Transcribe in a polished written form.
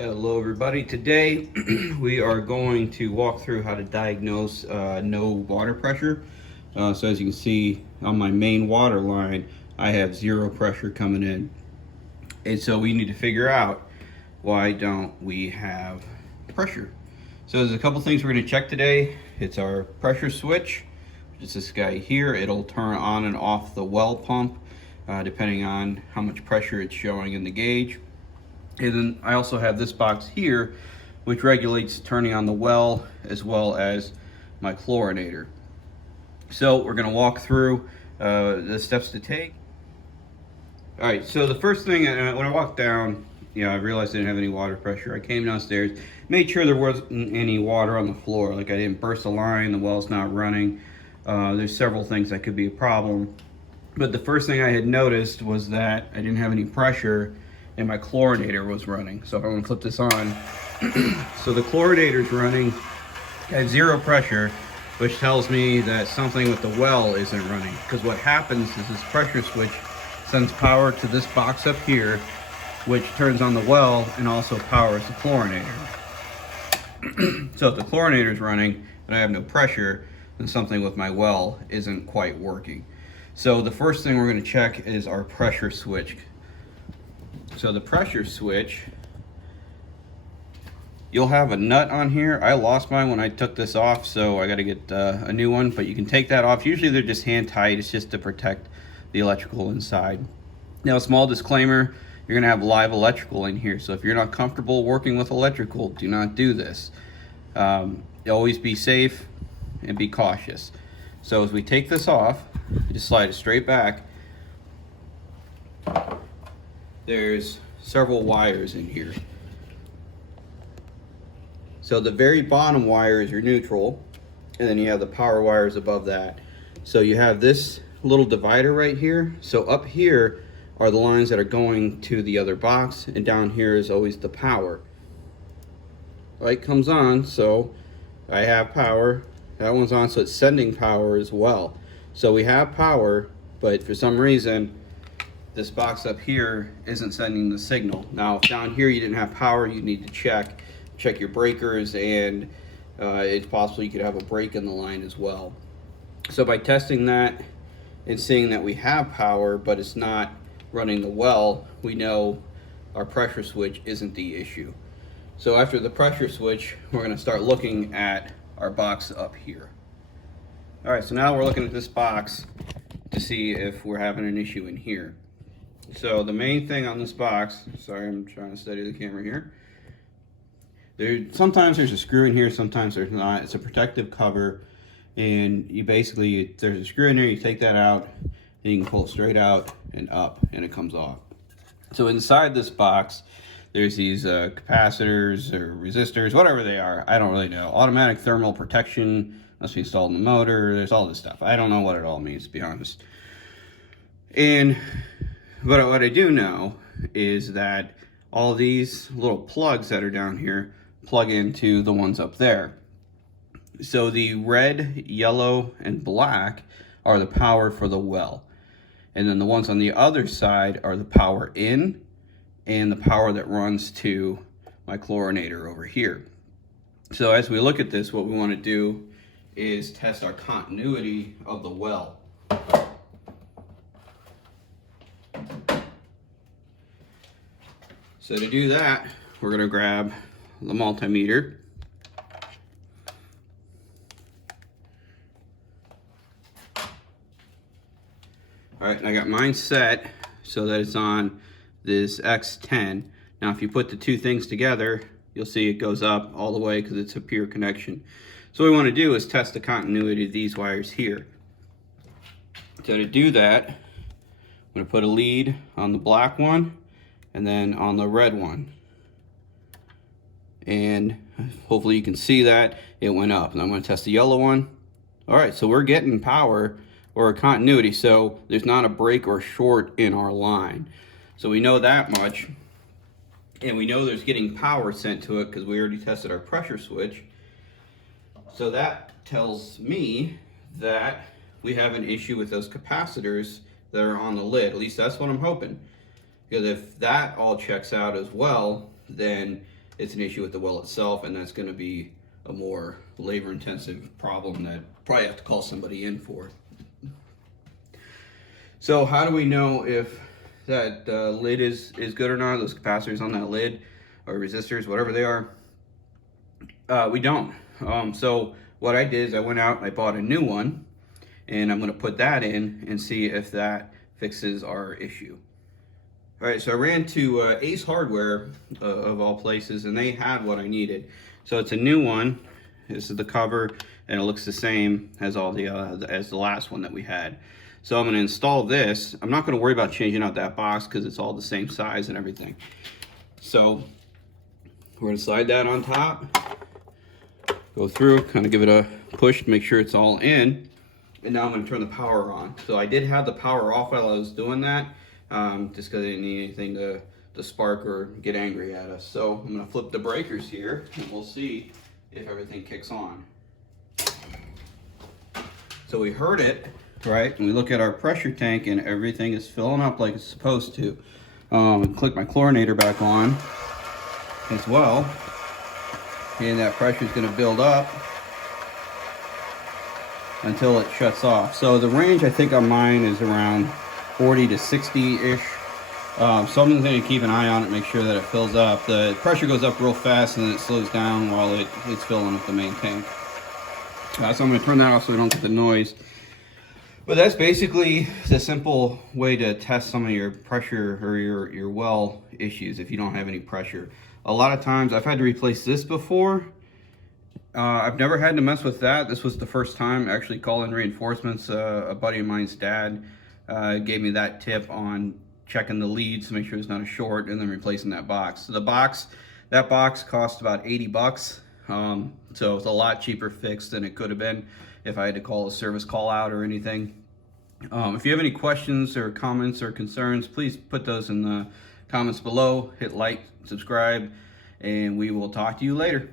Hello everybody. Today we are going to walk through how to diagnose no water pressure. So as you can see on my main water line, I have zero pressure coming in. And so we need to figure out why don't we have pressure. So there's a couple things we're going to check today. It's our pressure switch, which is this guy here. It'll turn on and off the well pump depending on how much pressure it's showing in the gauge. And then I also have this box here, which regulates turning on the well as well as my chlorinator. So we're gonna walk through the steps to take. All right, so the first thing, when I walked down, I realized I didn't have any water pressure. I came downstairs, made sure there wasn't any water on the floor, like I didn't burst a line, the well's not running. There's several things that could be a problem. But the first thing I had noticed was that I didn't have any pressure and my chlorinator was running. So if I'm gonna flip this on, so the chlorinator is running at zero pressure, which tells me that something with the well isn't running. Because what happens is this pressure switch sends power to this box up here, which turns on the well and also powers the chlorinator. So if the chlorinator is running and I have no pressure, then something with my well isn't quite working. So the first thing we're gonna check is our pressure switch. So the pressure switch, you'll have a nut on here. I lost mine when I took this off, so I got to get a new one, but you can take that off. Usually they're just hand tight. It's just to protect the electrical inside. Now, a small disclaimer, you're going to have live electrical in here, so if you're not comfortable working with electrical, do not do this. Always be safe and be cautious. So as we take this off, just slide it straight back. There's several wires in here. So the very bottom wire is your neutral, and then you have the power wires above that. So you have this little divider right here. So up here are the lines that are going to the other box, and down here is always the power. Light comes on, so I have power. That one's on, so it's sending power as well. So we have power, but for some reason, this box up here isn't sending the signal. Now, if down here you didn't have power, you need to check your breakers, and it's possible you could have a break in the line as well. So by testing that and seeing that we have power, but it's not running the well, we know our pressure switch isn't the issue. So after the pressure switch, we're gonna start looking at our box up here. All right, so now we're looking at this box to see if we're having an issue in here. So the main thing on this box, sorry, I'm trying to steady the camera here. Sometimes there's a screw in here, sometimes there's not. It's a protective cover, and you basically, there's a screw in there, you take that out, and you can pull it straight out and up, and it comes off. So inside this box, there's these capacitors or resistors, whatever they are, I don't really know. Automatic thermal protection must be installed in the motor. There's all this stuff. I don't know what it all means, to be honest. But what I do know is that all these little plugs that are down here plug into the ones up there. So the red, yellow, and black are the power for the well. And then the ones on the other side are the power in and the power that runs to my chlorinator over here. So as we look at this, what we want to do is test our continuity of the well. So to do that, we're going to grab the multimeter. All right, and I got mine set so that it's on this X10. Now, if you put the two things together, you'll see it goes up all the way because it's a pure connection. So what we want to do is test the continuity of these wires here. So to do that, I'm going to put a lead on the black one and then on the red one. And hopefully you can see that it went up. And I'm going to test the yellow one. All right, so we're getting power or a continuity, so there's not a break or short in our line. So we know that much, and we know there's getting power sent to it because we already tested our pressure switch. So that tells me that we have an issue with those capacitors that are on the lid. At least that's what I'm hoping. Because if that all checks out as well, then it's an issue with the well itself, and that's going to be a more labor intensive problem that probably have to call somebody in for. So how do we know if that lid is good or not, those capacitors on that lid or resistors, whatever they are? We don't. So what I did is I went out and I bought a new one, and I'm going to put that in and see if that fixes our issue. All right, so I ran to Ace Hardware, of all places, and they had what I needed. So it's a new one. This is the cover, and it looks the same as all the as the last one that we had. So I'm going to install this. I'm not going to worry about changing out that box because it's all the same size and everything. So we're going to slide that on top, go through, kind of give it a push to make sure it's all in. And now I'm going to turn the power on. So I did have the power off while I was doing that, just because I didn't need anything to spark or get angry at us. So I'm going to flip the breakers here, and we'll see if everything kicks on. So we heard it, right? And we look at our pressure tank, and everything is filling up like it's supposed to. Click my chlorinator back on as well, and that pressure is going to build up until it shuts off. So the range I think on mine is around 40 to 60-ish. So I'm going to keep an eye on it, make sure that it fills up. The pressure goes up real fast and then it slows down while it's filling up the main tank. So I'm going to turn that off so we don't get the noise. But that's basically the simple way to test some of your pressure or your well issues if you don't have any pressure. A lot of times I've had to replace this before. I've never had to mess with that. This was the first time actually calling reinforcements. A buddy of mine's dad gave me that tip on checking the leads to make sure there's not a short, and then replacing that box. So that box cost about 80 bucks. So it's a lot cheaper fix than it could have been if I had to call a service call out or anything. If you have any questions or comments or concerns, please put those in the comments below. Hit like, subscribe, and we will talk to you later.